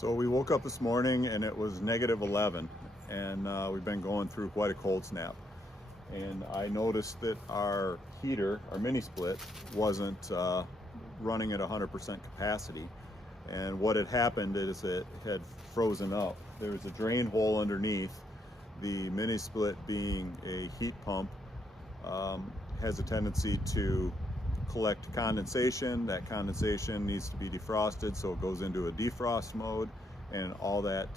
So we woke up this morning and it was -11, and we've been going through quite a cold snap. And I noticed that our heater, our mini split, wasn't running at 100% capacity. And what had happened is it had frozen up. There was a drain hole underneath. The mini split, being a heat pump, has a tendency to collect condensation. That condensation needs to be defrosted, so it goes into a defrost mode, and all that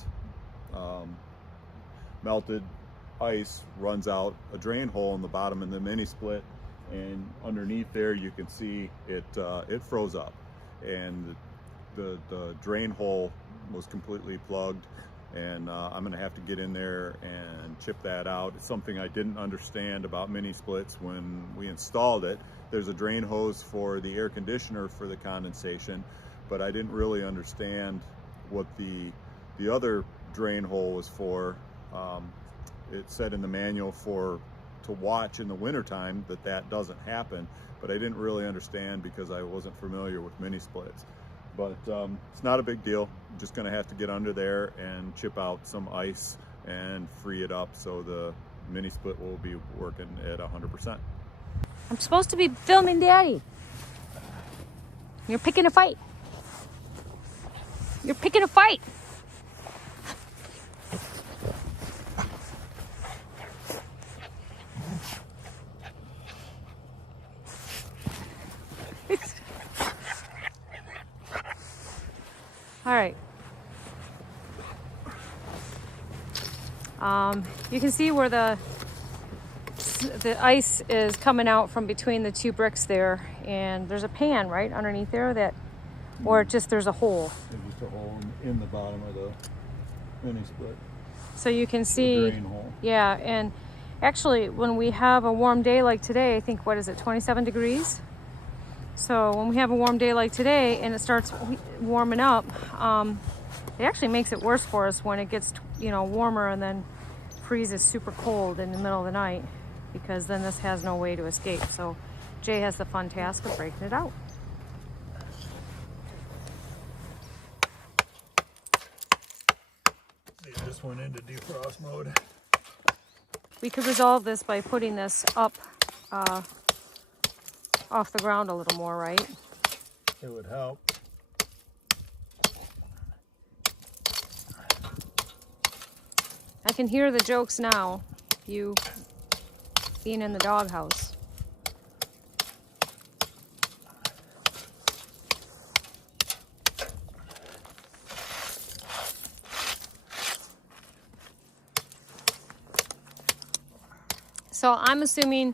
melted ice runs out a drain hole in the bottom of the mini split, and underneath there you can see it froze up, and the drain hole was completely plugged. And I'm gonna have to get in there and chip that out. It's something I didn't understand about mini splits when we installed it. There's a drain hose for the air conditioner for the condensation, but I didn't really understand what the other drain hole was for. It said in the manual to watch in the wintertime that doesn't happen, but I didn't really understand because I wasn't familiar with mini splits. But it's not a big deal. I'm just gonna have to get under there and chip out some ice and free it up so the mini split will be working at 100%. I'm supposed to be filming Daddy. You're picking a fight. You're picking a fight. All right. You can see where the ice is coming out from between the two bricks there, and there's a pan right underneath there or just there's a hole. There's just a hole in the bottom of the mini split. So you can see, the drain hole. Yeah, and actually when we have a warm day like today, I think, what is it, 27 degrees? So when we have a warm day like today and it starts warming up, it actually makes it worse for us when it gets, warmer and then freezes super cold in the middle of the night, because then this has no way to escape. So Jay has the fun task of breaking it out. It just went into defrost mode. We could resolve this by putting this up off the ground a little more, right? It would help. I can hear the jokes now, you being in the doghouse. So I'm assuming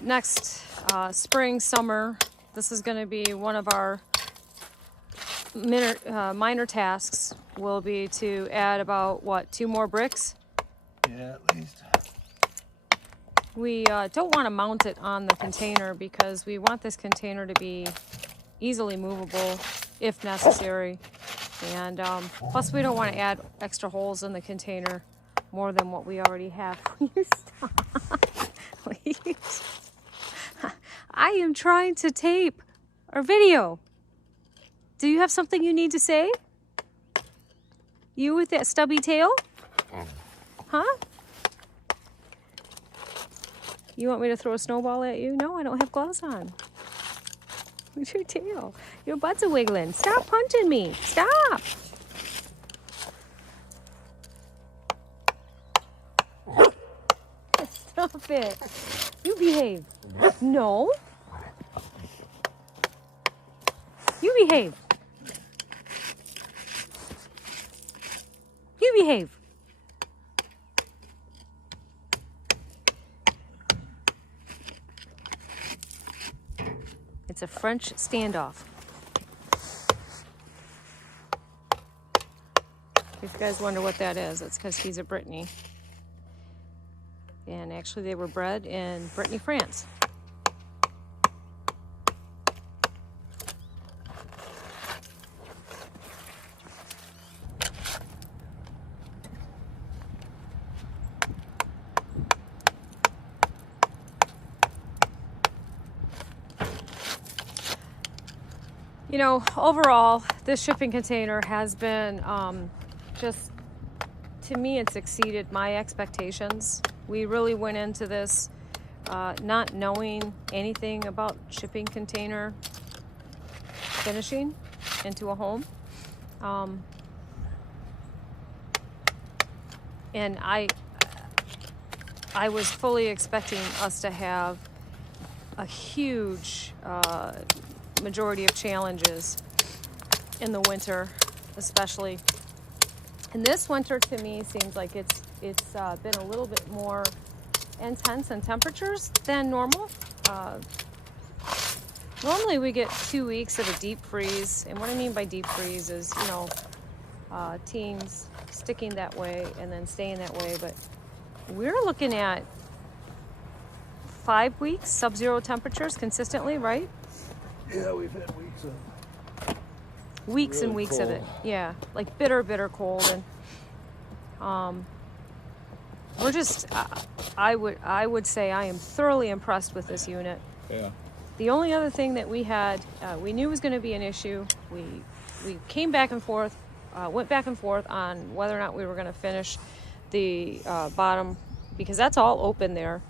next spring, summer, this is going to be one of our minor tasks. Will be to add about, 2 more bricks? Yeah, at least. We don't want to mount it on the container because we want this container to be easily movable if necessary. And plus we don't want to add extra holes in the container more than what we already have. Stop. Wait. I am trying to tape our video. Do you have something you need to say? You with that stubby tail? Huh? You want me to throw a snowball at you? No, I don't have gloves on. What's your tail? Your butt's a wiggling. Stop punching me. Stop. Stop it. You behave. No. You behave. You behave. It's a French standoff. If you guys wonder what that is, it's because he's a Brittany. And actually they were bred in Brittany, France. You know, overall, this shipping container has been just, to me, it's exceeded my expectations. We really went into this not knowing anything about shipping container finishing into a home. And I was fully expecting us to have a huge majority of challenges in the winter, especially. And this winter, to me, seems like it's been a little bit more intense in temperatures than normal. Normally we get 2 weeks of a deep freeze, and what I mean by deep freeze is, you know, teens sticking that way and then staying that way, but we're looking at 5 weeks sub-zero temperatures consistently, right? Yeah, we've had weeks of Weeks really and weeks cold. of it. Yeah, like bitter cold. And we're just, I would say I am thoroughly impressed with this unit. Yeah. The only other thing that we had, we knew was going to be an issue. We came back and forth, went back and forth on whether or not we were going to finish the bottom, because that's all open there.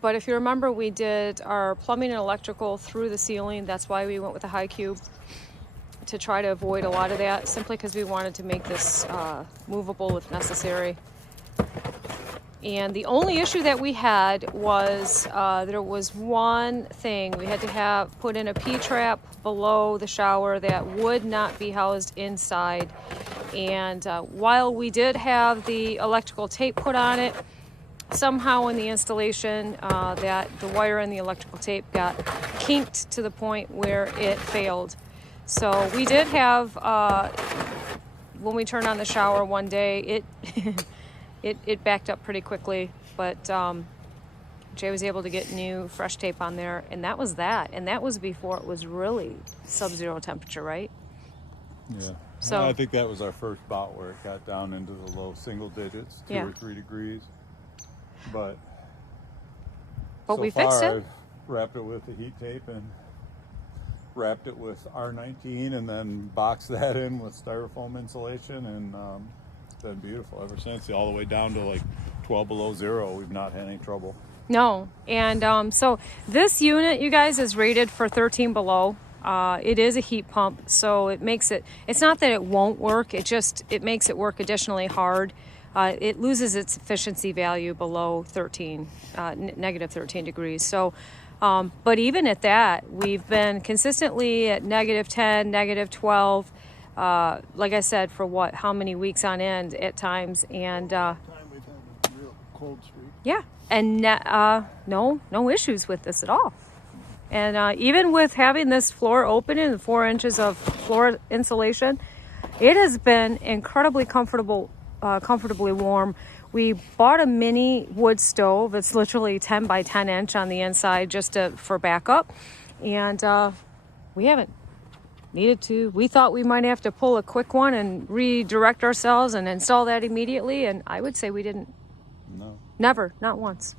But if you remember, we did our plumbing and electrical through the ceiling. That's why we went with a high cube, to try to avoid a lot of that, simply because we wanted to make this movable if necessary. And the only issue that we had was there was one thing. We had to put in a P-trap below the shower that would not be housed inside. And while we did have the electrical tape put on it, somehow in the installation that the wire and the electrical tape got kinked to the point where it failed. So we did have, when we turned on the shower one day, it backed up pretty quickly, but Jay was able to get new fresh tape on there, and that was that. And that was before it was really sub-zero temperature, right? Yeah. So I think that was our first bout where it got down into the low single digits, 2 Yeah. or 3 degrees. But But so we far, fixed it. I've wrapped it with the heat tape and wrapped it with R19 and then boxed that in with styrofoam insulation, and it's been beautiful ever since. All the way down to like 12 below zero. We've not had any trouble. No. And so this unit, you guys, is rated for 13 below. It is a heat pump, so it makes it, it's not that it won't work, it makes it work additionally hard. It loses its efficiency value below 13, negative 13 degrees. So, but even at that, we've been consistently at negative 10, negative 12, like I said, for how many weeks on end at times. And Time we've had a real cold streak. yeah, and no issues with this at all. And even with having this floor open and 4 inches of floor insulation, it has been incredibly comfortably warm. We bought a mini wood stove. It's literally 10 by 10 inch on the inside, just for backup. And we haven't needed to. We thought we might have to pull a quick one and redirect ourselves and install that immediately. And I would say we didn't. No. Never, not once.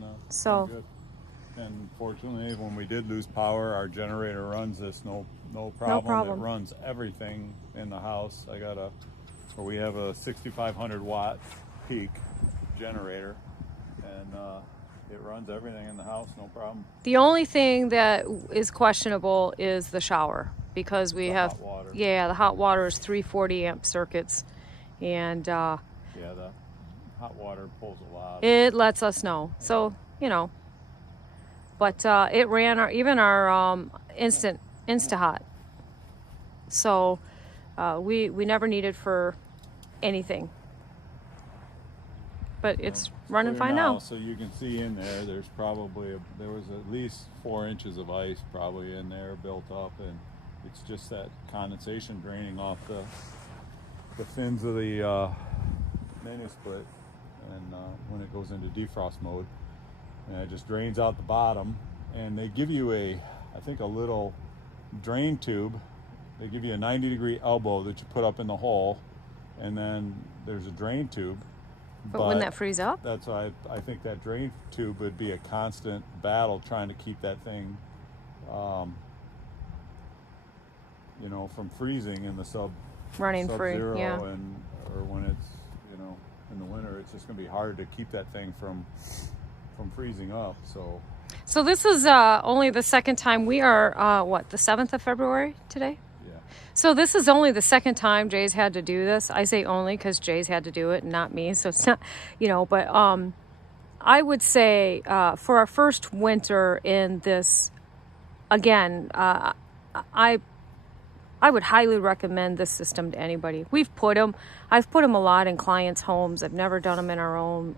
No. So. Good. And fortunately, when we did lose power, our generator runs this no problem. It runs everything in the house. We have a 6,500 watt peak generator, and it runs everything in the house, no problem. The only thing that is questionable is the shower, because we have hot water. Yeah, the hot water is 340 amp circuits, and yeah, the hot water pulls a lot. It lets us know. So, you know, but it ran our Insta Hot. So we never needed for anything. But it's running fine now. So you can see in there, there was at least 4 inches of ice probably in there built up, and it's just that condensation draining off the fins of the mini split, and when it goes into defrost mode, and it just drains out the bottom. And they give you I think a little drain tube. They give you a 90-degree elbow that you put up in the hole, and then there's a drain tube. But wouldn't that freeze up? That's why I think that drain tube would be a constant battle trying to keep that thing you know, from freezing in the running free, sub-zero, yeah. or when it's, you know, in the winter, it's just going to be hard to keep that thing from freezing up. So this is only the second time. We are what, the 7th of February today? Yeah. So this is only the second time Jay's had to do this. I say only because Jay's had to do it and not me. So it's not, you know, but I would say for our first winter in this, again, I would highly recommend this system to anybody. I've put them a lot in clients' homes. I've never done them in our own.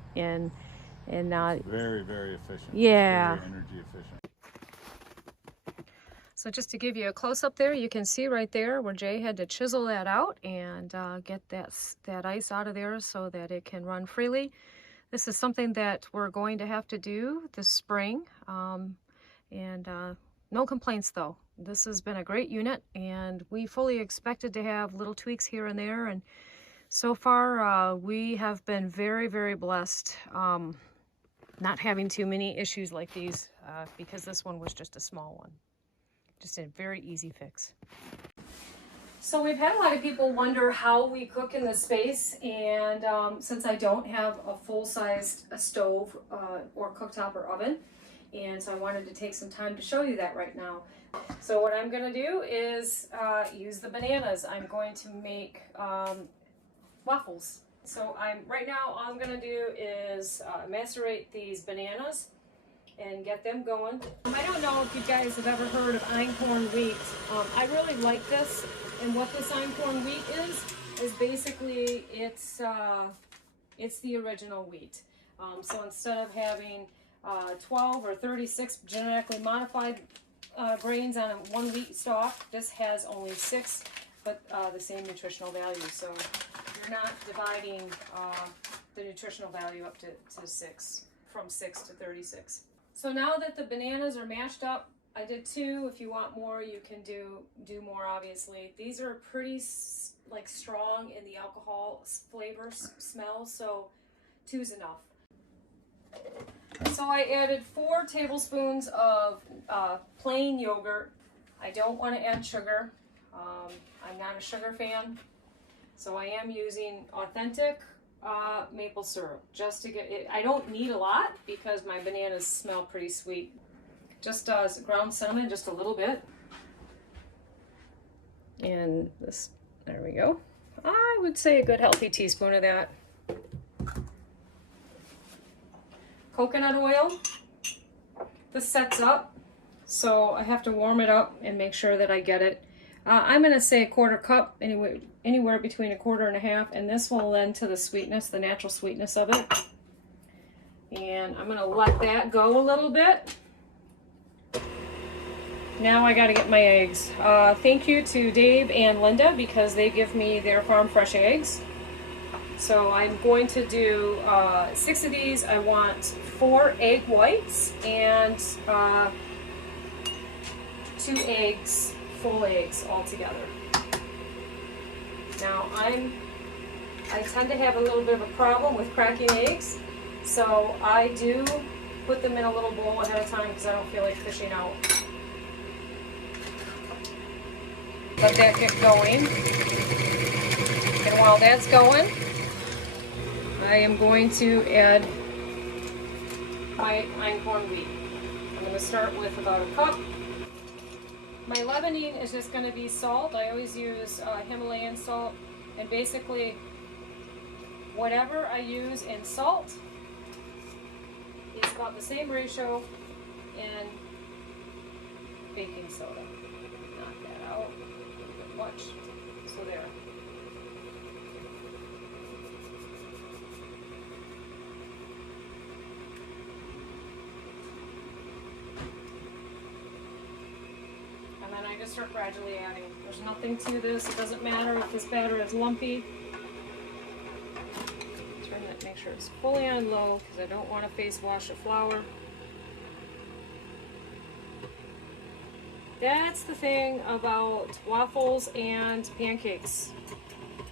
Very, very efficient. Yeah. Very energy efficient. So just to give you a close-up there, you can see right there where Jay had to chisel that out and get that ice out of there so that it can run freely. This is something that we're going to have to do this spring. No complaints though. This has been a great unit, and we fully expected to have little tweaks here and there, and so far we have been very, very blessed not having too many issues like these because this one was just a small one. Just a very easy fix. So we've had a lot of people wonder how we cook in this space, and since I don't have a full-sized stove or cooktop or oven, and so I wanted to take some time to show you that right now. So what I'm going to do is use the bananas. I'm going to make waffles. So right now all I'm going to do is macerate these bananas and get them going. I don't know if you guys have ever heard of einkorn wheat. I really like this, and what this einkorn wheat is basically it's the original wheat. So instead of having 12 or 36 genetically modified grains on one wheat stalk, this has only 6, but the same nutritional value. So you're not dividing the nutritional value up to 6, from 6 to 36. So now that the bananas are mashed up, I did 2. If you want more, you can do more, obviously. These are pretty like strong in the alcohol flavor smell, so 2's enough. So I added 4 tablespoons of plain yogurt. I don't want to add sugar. I'm not a sugar fan. So I am using authentic maple syrup just to get it. I don't need a lot because my bananas smell pretty sweet. Just ground cinnamon, just a little bit. And this, there we go. I would say a good healthy teaspoon of that. Coconut oil. This sets up, so I have to warm it up and make sure that I get it. I'm going to say 1/4 cup, anywhere between 1/4 and 1/2, and this will lend to the sweetness, the natural sweetness of it. And I'm going to let that go a little bit. Now I got to get my eggs. Thank you to Dave and Linda because they give me their farm fresh eggs. So I'm going to do 6 of these. I want 4 egg whites and 2 eggs, full eggs altogether. Now I tend to have a little bit of a problem with cracking eggs, so I do put them in a little bowl ahead of time because I don't feel like fishing out. Let that get going. And while that's going, I am going to add my einkorn wheat. I'm going to start with about 1 cup. My leavening is just going to be salt. I always use Himalayan salt, and basically whatever I use in salt is about the same ratio in baking soda. Knock that out a little bit much. So there. And then I just start gradually adding. There's nothing to this. It doesn't matter if this batter is lumpy. Turn that, make sure it's fully on low because I don't want to face wash the flour. That's the thing about waffles and pancakes.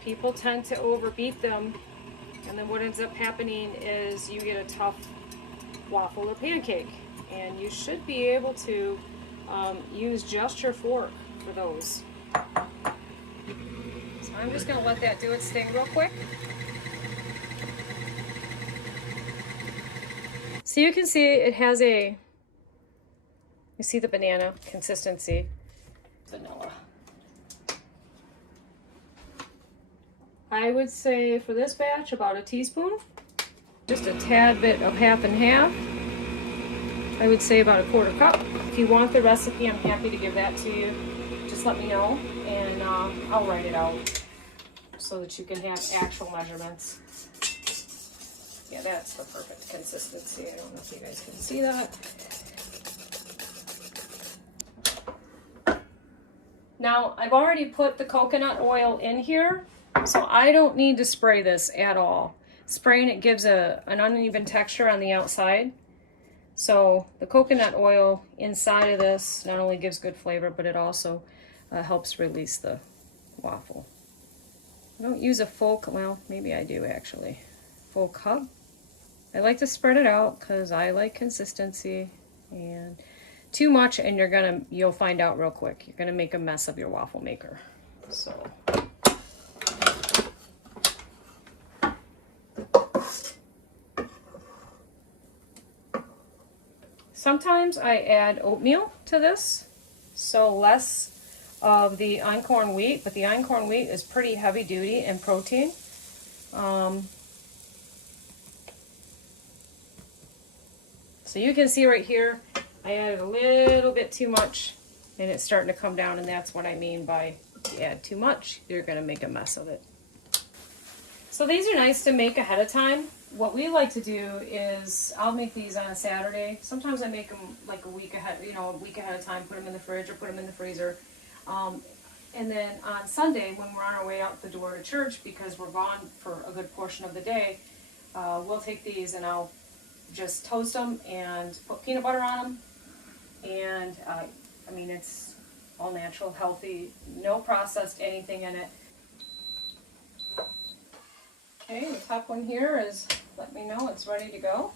People tend to overbeat them, and then what ends up happening is you get a tough waffle or pancake. And you should be able to use just your fork for those. So I'm just gonna let that do its thing real quick. So you can see it has you see the banana consistency. Vanilla. I would say for this batch about a teaspoon. Just a tad bit of half and half. I would say about a quarter cup. If you want the recipe, I'm happy to give that to you. Just let me know and I'll write it out so that you can have actual measurements. Yeah, that's the perfect consistency. I don't know if you guys can see that. Now, I've already put the coconut oil in here, so I don't need to spray this at all. Spraying it gives an uneven texture on the outside. So the coconut oil inside of this not only gives good flavor, but it also helps release the waffle. I don't use a full, well, maybe I do actually, full cup. I like to spread it out because I like consistency, and too much and you'll find out real quick. You're gonna make a mess of your waffle maker. So. Sometimes I add oatmeal to this, so less of the einkorn wheat, but the einkorn wheat is pretty heavy duty in protein. So you can see right here, I added a little bit too much and it's starting to come down, and that's what I mean by if you add too much, you're gonna make a mess of it. So these are nice to make ahead of time. What we like to do is, I'll make these on a Saturday. Sometimes I make them like a week ahead, a week ahead of time, put them in the fridge or put them in the freezer. And then on Sunday, when we're on our way out the door to church, because we're gone for a good portion of the day, we'll take these and I'll just toast them and put peanut butter on them. And I mean, it's all natural, healthy, no processed anything in it. Okay, the top one here is, let me know it's ready to go.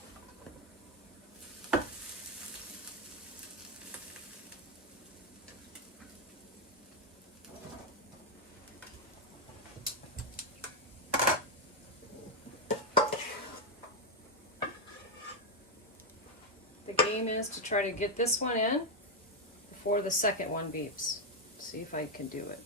The game is to try to get this one in before the second one beeps. See if I can do it.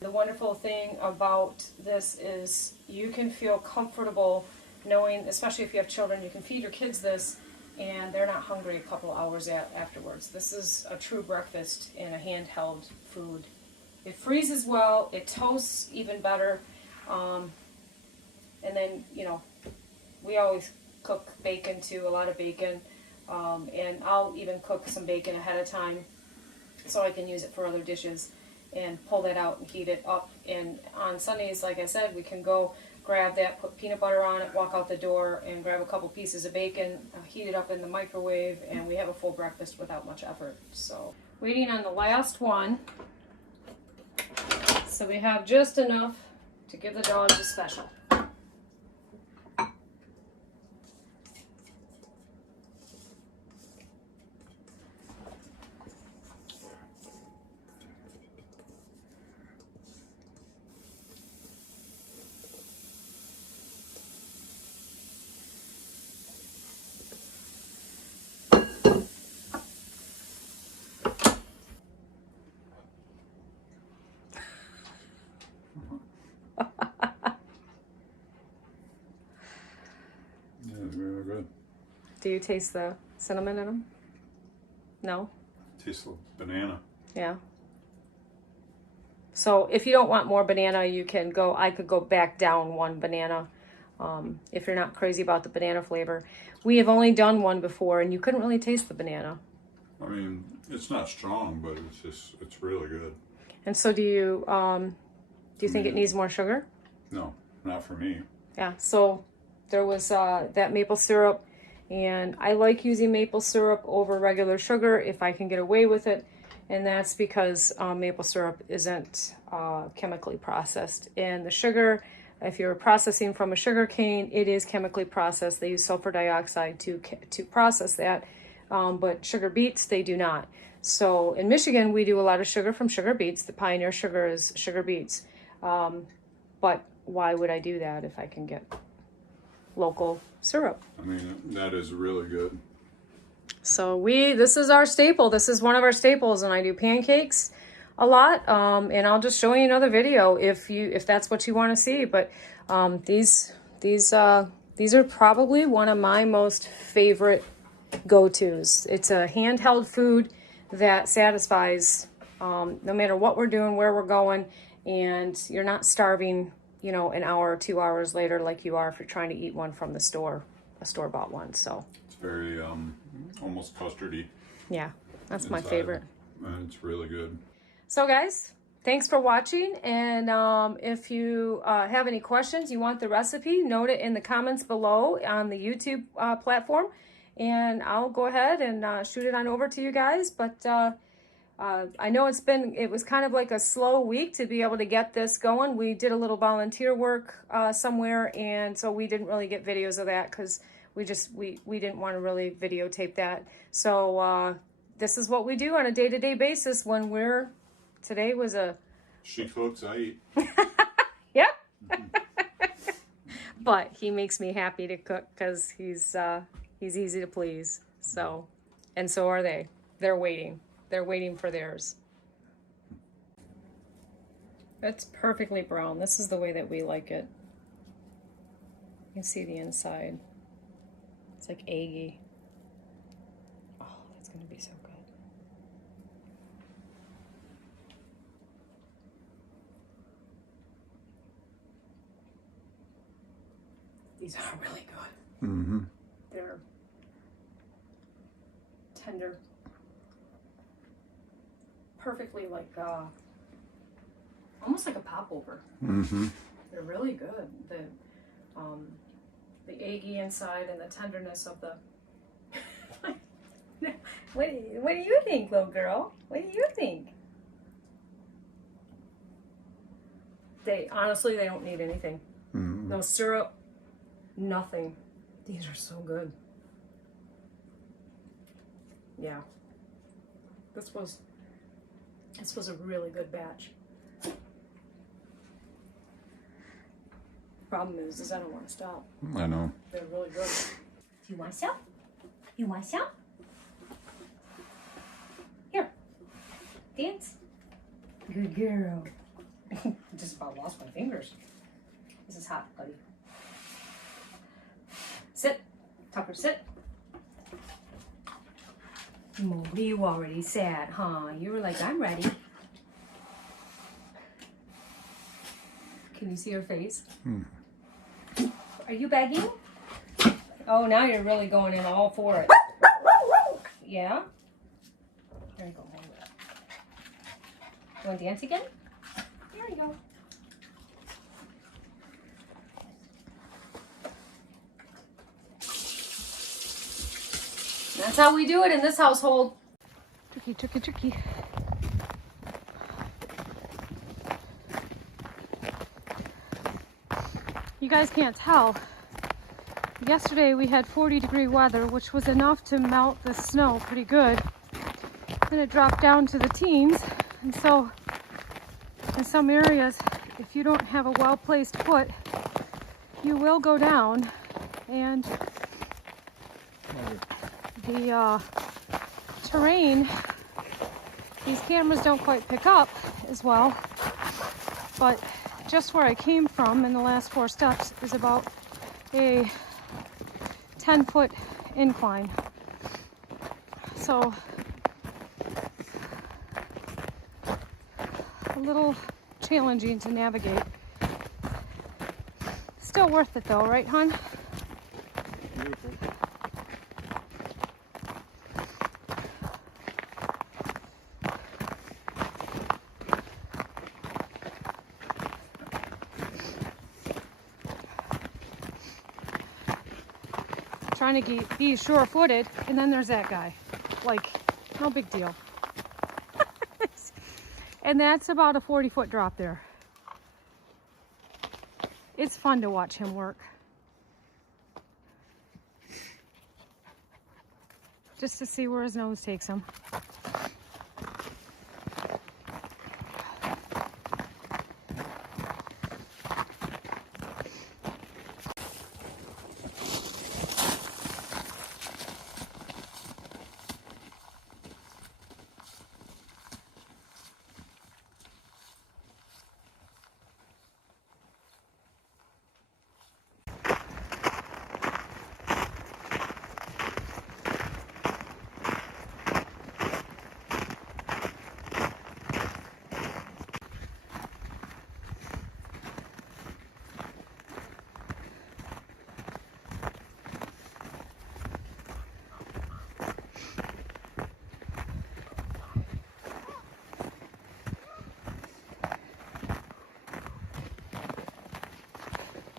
The wonderful thing about this is you can feel comfortable knowing, especially if you have children, you can feed your kids this and they're not hungry a couple hours afterwards. This is a true breakfast in a handheld food. It freezes well, it toasts even better, and then, we always cook bacon too, a lot of bacon, and I'll even cook some bacon ahead of time so I can use it for other dishes and pull that out and heat it up. And on Sundays, like I said, we can go grab that, put peanut butter on it, walk out the door and grab a couple pieces of bacon, heat it up in the microwave, and we have a full breakfast without much effort. So, waiting on the last one. So we have just enough to give the dogs a special. Very good. Do you taste the cinnamon in them? No? Tastes like banana. Yeah. So if you don't want more banana, I could go back down one banana if you're not crazy about the banana flavor. We have only done one before and you couldn't really taste the banana. I mean, it's not strong, but it's really good. And so do you think it needs more sugar? No, not for me. Yeah, so there was that maple syrup, and I like using maple syrup over regular sugar if I can get away with it. and that's because maple syrup isn't chemically processed. And the sugar, if you're processing from a sugar cane, it is chemically processed. They use sulfur dioxide to process that, but sugar beets, they do not. So in Michigan, we do a lot of sugar from sugar beets. The pioneer sugar is sugar beets. But why would I do that if I can get local syrup? I mean, that is really good. So this is our staple. This is one of our staples, and I do pancakes a lot. And I'll just show you another video if that's what you want to see. But these are probably one of my most favorite go-tos. It's a handheld food that satisfies no matter what we're doing, where we're going, and you're not starving, you know, an hour or 2 hours later like you are if you're trying to eat one from the store, a store-bought one. So it's very almost custardy. Yeah, that's inside. my favorite. And it's really good. So guys, thanks for watching, and if you have any questions, you want the recipe, note it in the comments below on the YouTube platform, and I'll go ahead and shoot it on over to you guys. But I know it was kind of like a slow week to be able to get this going. We did a little volunteer work somewhere, and so we didn't really get videos of that because we didn't want to really videotape that. So this is what we do on a day-to-day basis when today was a... She cooks, I eat. Yep. But he makes me happy to cook because he's easy to please. So, and so are they. They're waiting. They're waiting for theirs. It's perfectly brown. This is the way that we like it. You can see the inside. It's like eggy. Oh, that's going to be so good. These are really good. Mm-hmm. They're tender. Perfectly like, almost like a popover. Mm-hmm. They're really good. The eggy inside and the tenderness of the... What do you think, little girl? What do you think? Honestly, they don't need anything. Mm-hmm. No syrup, nothing. These are so good. Yeah. This was a really good batch. Problem is I don't want to stop. I know. They're really good. Do you want some? You want some? Here. Dance. Good girl. Just about lost my fingers. This is hot, buddy. Sit. Tucker, sit. Mowgli, you already sat, huh? You were like, I'm ready. Can you see her face? Are you begging? Oh, now you're really going in all for it. Yeah? There you go. You want to dance again? There you go. That's how we do it in this household. Tricky, tricky, tricky. You guys can't tell. Yesterday we had 40-degree weather, which was enough to melt the snow pretty good. Then it dropped down to the teens, and so in some areas, if you don't have a well-placed foot, you will go down, and the terrain, these cameras don't quite pick up as well, but just where I came from in the last 4 steps is about a 10-foot incline. So a little challenging to navigate. Still worth it though, right, hon? Beautiful. Trying to be sure-footed, and then there's that guy. Like, no big deal. And that's about a 40-foot drop there. It's fun to watch him work. Just to see where his nose takes him.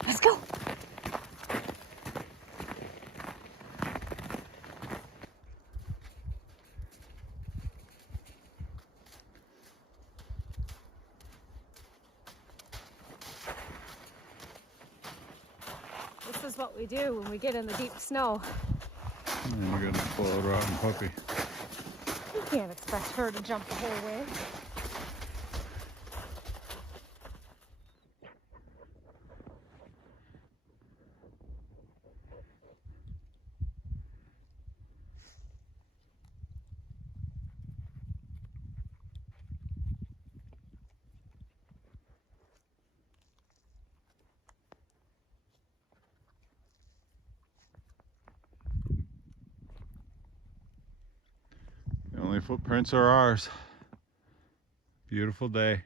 Let's go. This is what we do when we get in the deep snow. And we're gonna pull a rotten puppy. You can't expect her to jump the whole way. The only footprints are ours. Beautiful day.